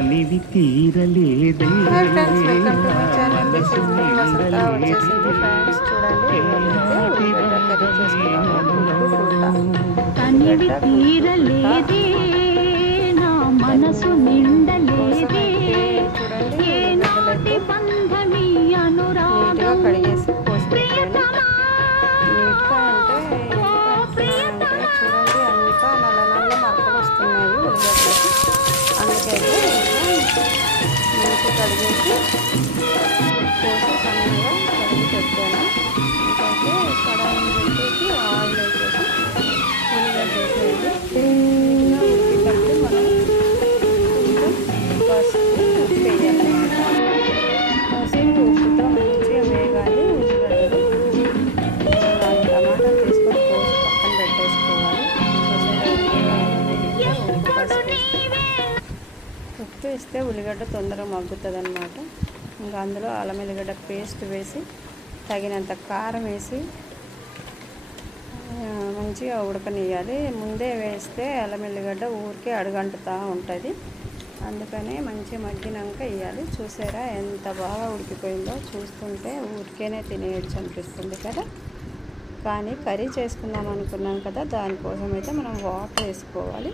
తనివి తీరలేదే మనసు నిండలేదే తనివి తీరలేదే నా మనసు నిండలేదే ఏనాటి బంధమీ అనురాగం కడిగేసి పోసి పెట్టాను. నీట్గా అంటే చూడండి అంతా నల్ల నల్ల మరకలు వస్తున్నాయి ఉల్లిగడ్డలకి. అందుకైతే మంచిగా కడిగేసి పోసి సన్నగా కడిగి పెట్టాను. ఇంకైతే కడాయిని పెట్టేసి ఆయిల్ వేసేసి ఉల్లిగడ్డ వేసేది నీట్గా ఉడికేటప్పుడు మనం కొంచెం పసుపు వేయాలన్నమాట. పసుపు ఉప్పుతో మంచిగా వేగాలి ఉల్లిగడ్డలు. టమాటాలు తీసుకొని పోసి పక్కన పెట్టేసుకోవాలి. ఉప్పు వేస్తే ఉల్లిగడ్డ తొందరగా మగ్గుతుంది అన్నమాట. ఇంకా అందులో అల్లం ఎల్లిగడ్డ పేస్ట్ వేసి తగినంత కారం వేసి మంచిగా ఉడకనియాలి. ముందే వేస్తే అల్లం ఎల్లిగడ్డ ఊరికే అడుగంటుతూ ఉంటుంది. అందుకని మంచిగా మగ్గినాక వేయాలి. చూసారా ఎంత బాగా ఉడికిపోయిందో, చూస్తుంటే ఊరికేనే తినేయచ్చు అనిపిస్తుంది కదా. కానీ కర్రీ చేసుకుందాం అనుకున్నాం కదా, దానికోసం అయితే మనం వాటర్ వేసుకోవాలి.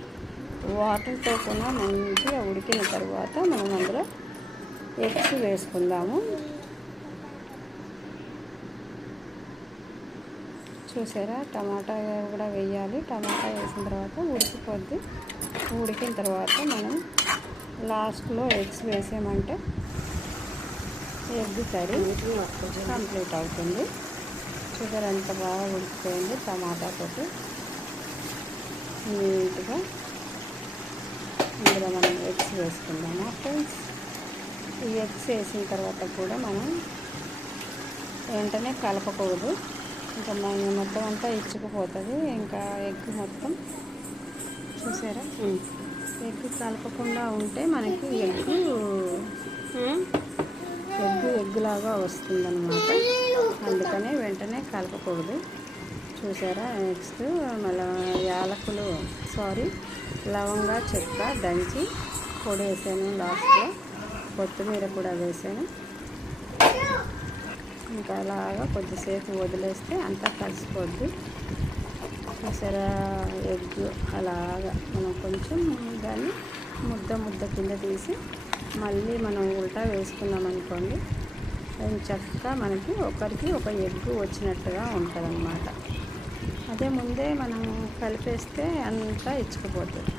వాటర్తో కూడా మంచిగా ఉడికిన తర్వాత మనం అందులో ఎగ్స్ వేసుకుందాము. చూసారా టమాటా కూడా వేయాలి. టమాటా వేసిన తర్వాత ఉడికిపోద్ది. ఉడికిన తర్వాత మనం లాస్ట్లో ఎగ్స్ వేసామంటే ఎగ్ కర్రీ కంప్లీట్ అవుతుంది. చూసారా ఎంత బాగా ఉడికిపోయింది టమాటాతోటి నీట్గా. ఇందులో మనం ఎగ్స్ వేసుకుందాము ఫ్రెండ్స్. ఈ ఎగ్స్ వేసిన తర్వాత కూడా మనం వెంటనే కలపకూడదు. ఇంకా మొత్తం అంతా ఇచ్చుకుపోతుంది. ఇంకా ఎగ్ మొత్తం చూసారా ఎగ్ కలపకుండా ఉంటే మనకి ఎగ్గులాగా వస్తుందన్నమాట. అందుకని వెంటనే కలపకూడదు. చూసారా నెక్స్ట్ మళ్ళీ లవంగా చెక్క దంచి పొడి వేసాను. లాస్ట్లో కొత్తిమీర కూడా వేసాను. ఇంకా అలాగా కొద్దిసేపు వదిలేస్తే అంతా కలిసిపోద్ది. చూసారా ఎగ్ అలాగా మనం కొంచెం దాన్ని ముద్ద కింద తీసి మళ్ళీ మనం ఉల్టా వేసుకున్నాం అనుకోండి, అది చక్కగా మనకి ఒకరికి ఒక ఎగ్ వచ్చినట్టుగా ఉంటుంది అన్నమాట. అదే ముందే మనం కలిపేస్తే అంతా ఇచ్చుకుపోతుంది.